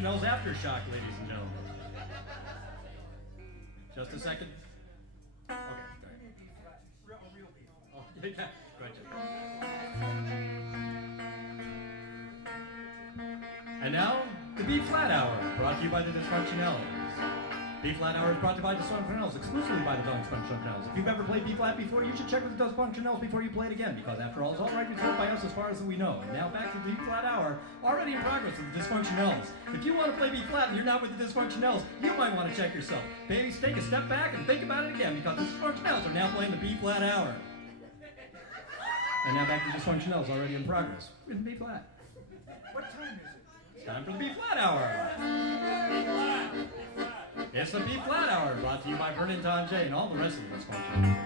dysfunctionelles aftershock, ladies and gentlemen. Just a second. Okay, go ahead. Oh, yeah, go ahead, Jim. And now, the B-flat hour, brought to you by the dysfunctionelles. B-flat hour is brought to you by dysfunctionelles, exclusively by the dysfunctionelles. If you've ever played B-flat before, you should check with the dysfunctionelles before you play it again, because after all, it's all right reserved by us as far as we know. And now back to the B-flat hour, already in progress with the dysfunctionelles. If you want to play B-flat and you're not with the dysfunctionelles, you might want to check yourself. Babies, take a step back and think about it again, because the dysfunctionelles are now playing the B-flat hour. And now back to dysfunctionelles, already in progress with B-flat. What time is it? It's time for the B-flat hour. It's the B-flat hour, brought to you by Vernon Tom J and all the rest of the dysfunctionals.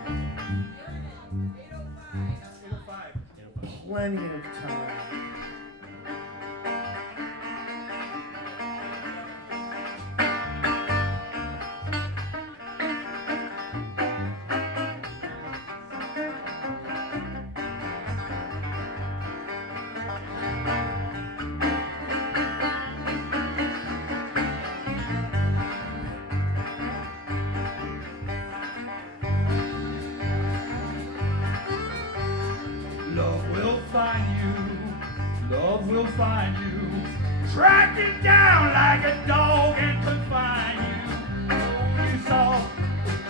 8:05. Plenty of time. Love will find you, track you down like a dog and confine you. Oh, you soft,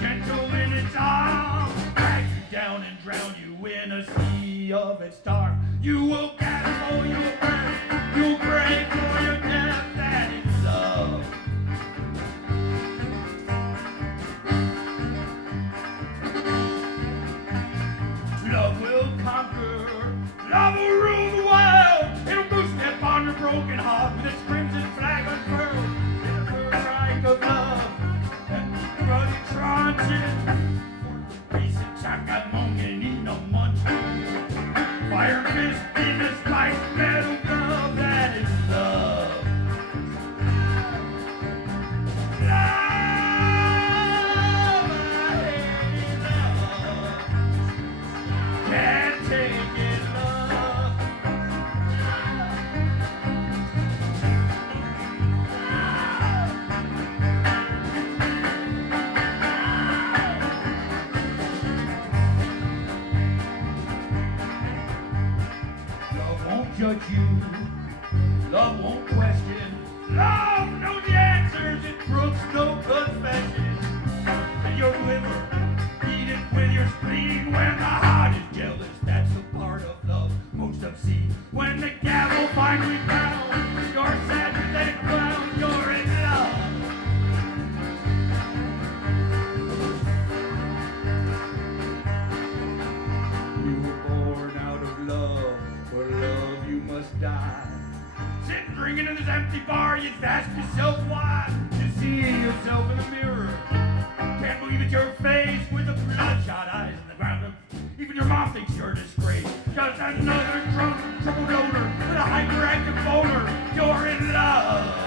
gentle in its arms, drag you down and drown you in a sea of its storm. You will gasp for your birth, you'll break for your death, that is love. Love will conquer, love will rule the world. It'll boost step on your broken heart with its crimson flag unfurled. In the right of love, and running tranches. Recent chakamong no munching. Fire fist in the spice metal glove, that is love. Love, I hate love. Can't take it, love. Love won't judge you. Love won't question. Love knows the answers. It brooks no confession. And your liver, eat it with your spleen. When the heart is jealous, that's the part of love most obscene. When the gavel finally found, you're sad and then clown, you're in love. You were born out of love, for love you must die. Sitting drinking in this empty bar, you ask yourself why. You see yourself in the mirror, can't believe it's your face with the bloodshot eyes in the ground. Even your mom thinks you're a disgrace. Just another drunk, troubled owner with a hyperactive boner. You're in love.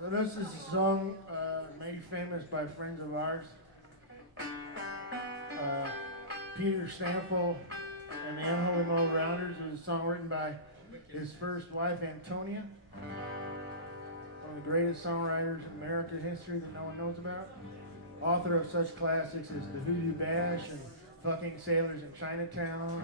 So this is a song made famous by friends of ours. Peter Stample and the Unholy Low Rounders. It was a song written by his first wife, Antonia. One of the greatest songwriters in American history that no one knows about. Author of such classics as The Hoodoo Bash and Fucking Sailors in Chinatown.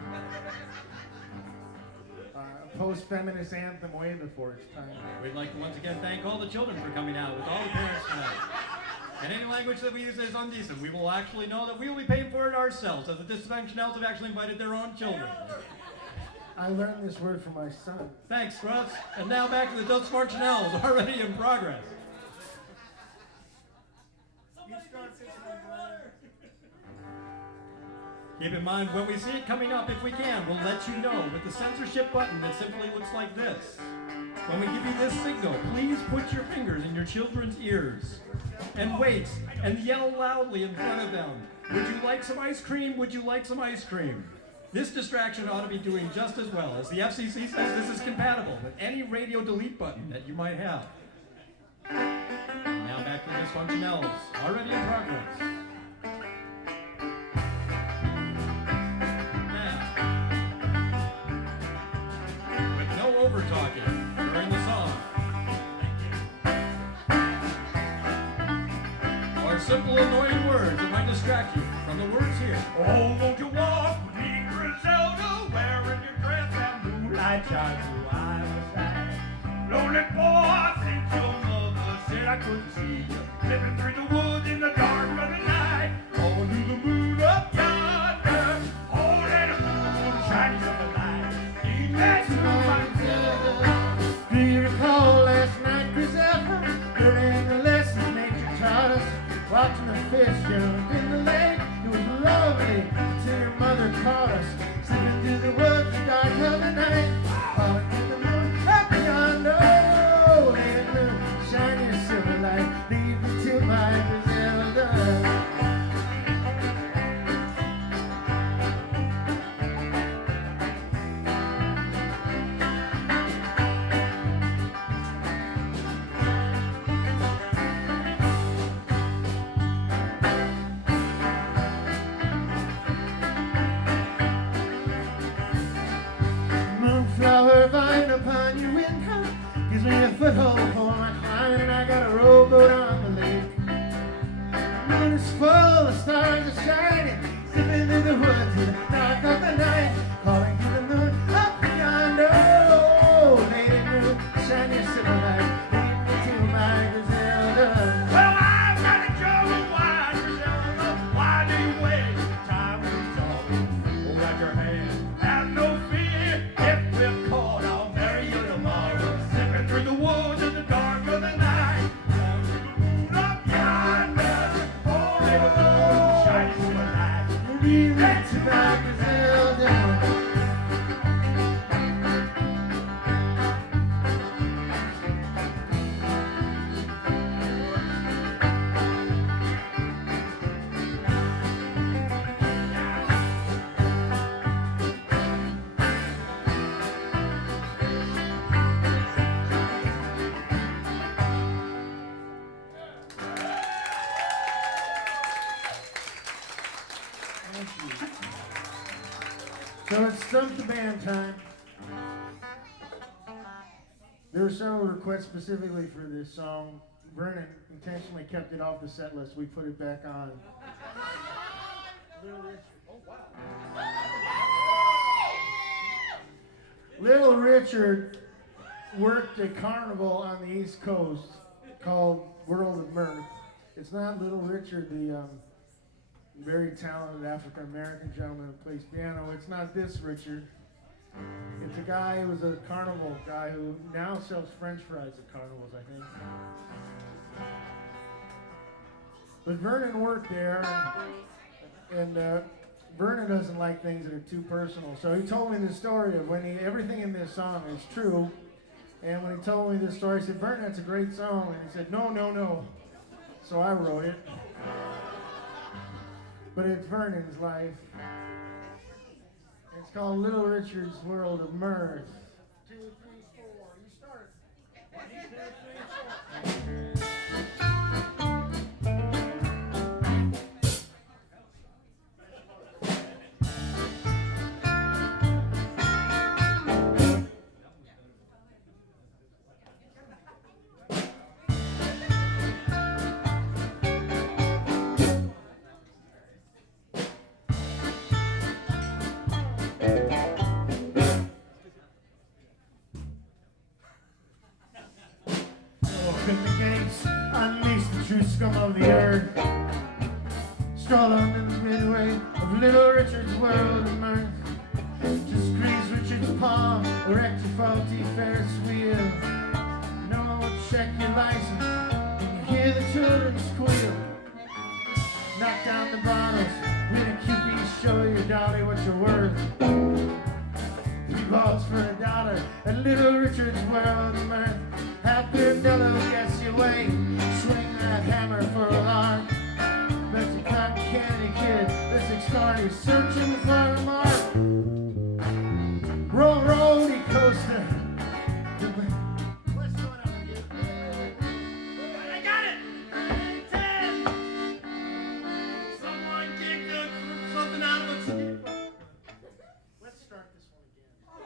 Post-feminist anthem way before its time. We'd like to once again thank all the children for coming out with all the parents tonight. And any language that we use that is indecent, we will actually know that we will be paying for it ourselves, as the dysfunctionelles have actually invited their own children. I learned this word from my son. Thanks, Russ. And now back to the dysfunctionelles, already in progress. Keep in mind, when we see it coming up, if we can, we'll let you know with the censorship button that simply looks like this. When we give you this signal, please put your fingers in your children's ears and wait and yell loudly in front of them. Would you like some ice cream? Would you like some ice cream? This distraction ought to be doing just as well. As the FCC says, this is compatible with any radio delete button that you might have. Now back to the dysfunctionelles, already in progress. Over talking during the song, or simple annoying words that might distract you from the words here. Oh, won't you walk with me, Griselda, wearing your dress and moonlight shine through Iowa side. Lonely boy, since your mother said I couldn't see you, living through the woods in the dark of the night. Oh, to the moon up yonder, oh, let the moon shine some light. Lead me to my Do you recall last night, Griselda, learning the lessons nature taught us? Watching the fish jump in the lake, it was lovely till your mother caught us. Slipping through the woods, the dark of the night, falling to the moon, up yonder. Oh, lady moon, shine your silver light, lead me to my Griselda. Moonflower vine upon your window gives me a foothold for my climb, and I got a rowboat on the lake. The moon is full, the stars are shining, slipping through the woods in the dark of the night, calling to the moon up yonder. Oh, lady moon, shine your silver light, lead me to my Griselda. Well, I've got a jug of wine, Griselda. Why do you waste your time with talking? Hold out your hand, have no fear. If we're caught, I'll marry you tomorrow. Slipping through the woods in the dark of the night. Down to the moon up yonder. Oh, let the moon shine through the light. Lead me to my Griselda. So it's Stump the Band time. There were several requests specifically for this song. Vernon intentionally kept it off the set list. We put it back on. Little Richard worked a carnival on the East Coast called World of Mirth. It's not Little Richard, the very talented African-American gentleman who plays piano. It's not this Richard. It's a guy who was a carnival guy who now sells French fries at carnivals, I think. But Vernon worked there, and Vernon doesn't like things that are too personal. So he told me the story of when everything in this song is true. And when he told me this story, I said, Vernon, that's a great song. And he said, no, no, no. So I wrote it. But it's Vernon's life. It's called Little Richard's World of Mirth. 2, 3, 4. You start. 1, 2, 3, 4. Open the gates, unleash the true scum of the earth. Stroll on in the midway of Little Richard's world of mirth. Just grease Richard's palm. faulty Ferris wheel. No one will check your license when you hear the children squeal. Knock down the bottles, win a QP, show your dolly what you're worth. 3 balls for $1 at Little Richard's World of Mirth. Half Pirandello, guess your way, swing that hammer for a lark. Bet you cotton candy kid, this excarny searching for a mark. Roll, roller coaster. What's going on with you? I got it! 10! Someone kicked something out of the... Let's start this one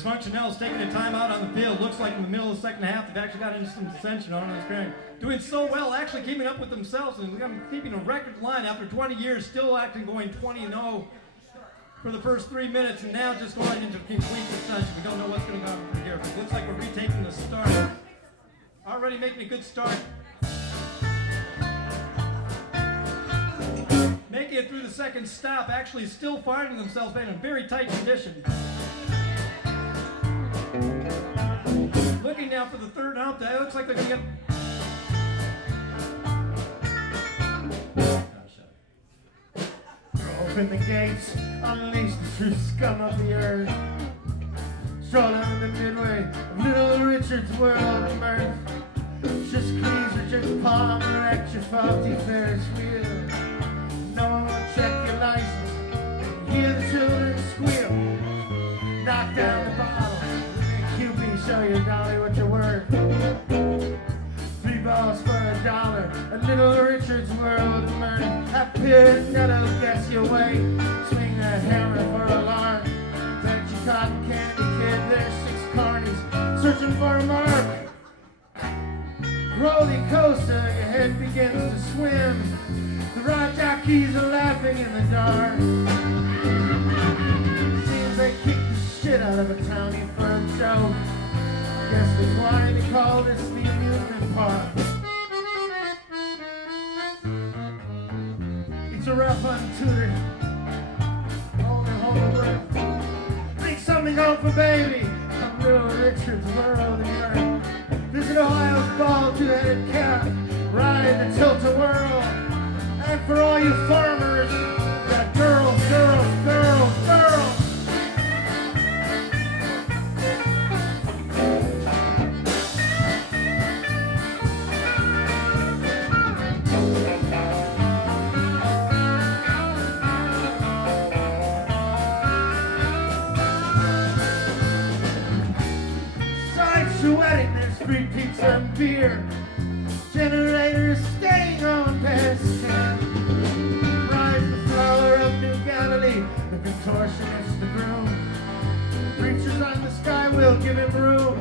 again. Dysfunctionelles taking a timeout on the field. Looks like in the middle of the second half they've actually got into some dissension on the screen. Doing so well, actually keeping up with themselves and keeping a record line after 20 years, still acting going 20-0 for the first 3 minutes, and now just going into complete dissension. We don't know what's going to go on from here. It looks like we're retaking the start. Already making a good start. Making it through the second stop, actually still finding themselves in a very tight condition. Looking now for the third hump, it looks like they're going to get... Open the gates, unleash the true scum of the earth. Stroll down the midway of Little Richard's World of Mirth. Just squeeze Richard's palm and wreck your faulty Ferris wheel. No one will check your license, hear the children squeal. Knock down the bottle, QP, show your dolly what you're worth. 3 balls for $1 at Little Richard's World of Mirth. That Pirandello, guess your way, swing that hammer for a lark. Bet you cotton candy kid, there's 6 carnies searching for a mark. Roller coaster, your head begins to swim. The ride jockeys are laughing in the dark. Seems they kicked the shit out of a townie for a joke. Guess that's why they call this the amusement park. It's a rough, untutored, hold breath. Think something home for baby from Little Richard's World of Mirth. Visit Ohio's ball, 2-headed cat, ride the tilt-a-whirl. And for all you farmers, that girls, girls, girls, girls. Sweating, there's free pizza and beer. Generators staying on past 10. Rise the flower of New Galilee, the contortionist, the groom. Preachers on the sky will give him room.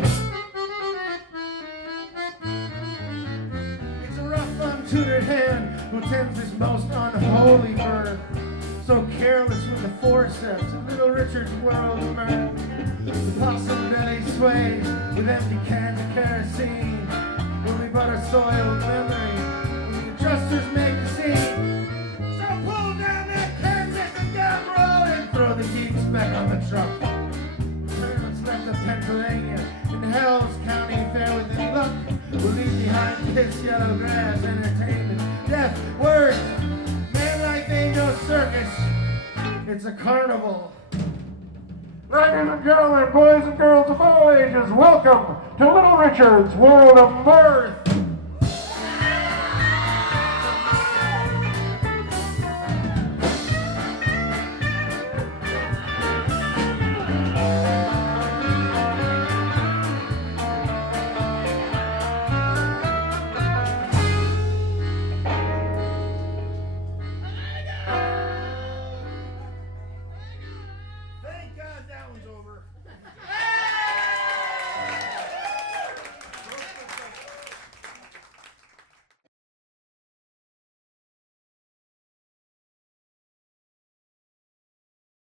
It's a rough, untutored hand who tends his most unholy birth. So careless with the forceps of Little Richard's World of Mirth. The possum belly sways with empty cans of kerosene. Will be but a soiled memory when the adjusters make the scene. So pull down that canvas and get rolling. Throw the geeks back on the truck. Turn what's left of Pennsylvania in Hell's County Fair with any luck. We'll leave behind piss, yellow grass, entertainment, death, worse. Man life ain't no circus, it's a carnival. Ladies and gentlemen, boys and girls of all ages, welcome to Little Richard's World of Mirth.